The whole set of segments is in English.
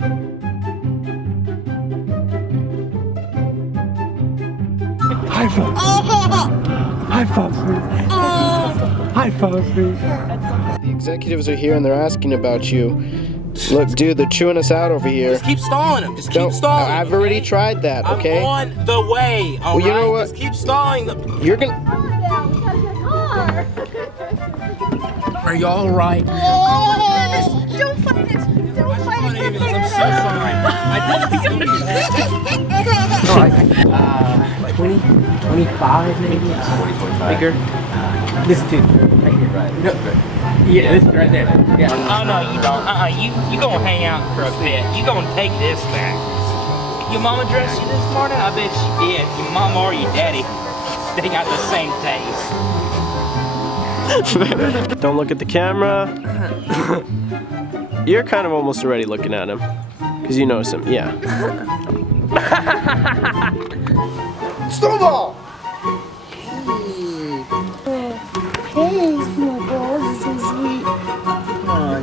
High five. High five, please. High five, please. The executives are here and they're asking about you. Look, dude, they're chewing us out over here. Just keep stalling them. Just keep stalling them. I've already tried that, okay? I'm on the way, all right? You know what? Just keep stalling them. You're gonna... Are you all right? Don't fight it. Don't fight it. I'm so sorry. I didn't see you. Like 20, 25 maybe? 45. Bigger. This dude, right here. Right. No, yeah, this is right there. Yeah. Oh, no, you don't. You gonna hang out for a bit. You gonna take this back. Your mama dressed you this morning? I bet she did. Your mama or your daddy, they got the same taste. Don't look at the camera. You're kind of almost already looking at him. Because you notice him, yeah. Snowball! Hey, Snowball, this is so sweet.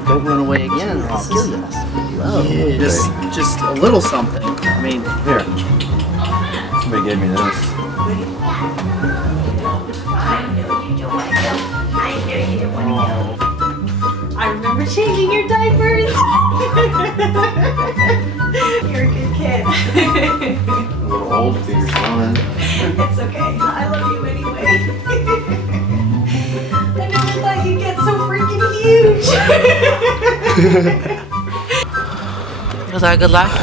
Don't run away again or I'll kill you. Oh, yeah, just a little something. I mean, here. Somebody gave me this. I remember changing your diapers. You're a good kid. A little old to be your son. It's okay. I love you anyway. I never thought you'd get so freaking huge. Was that a good laugh?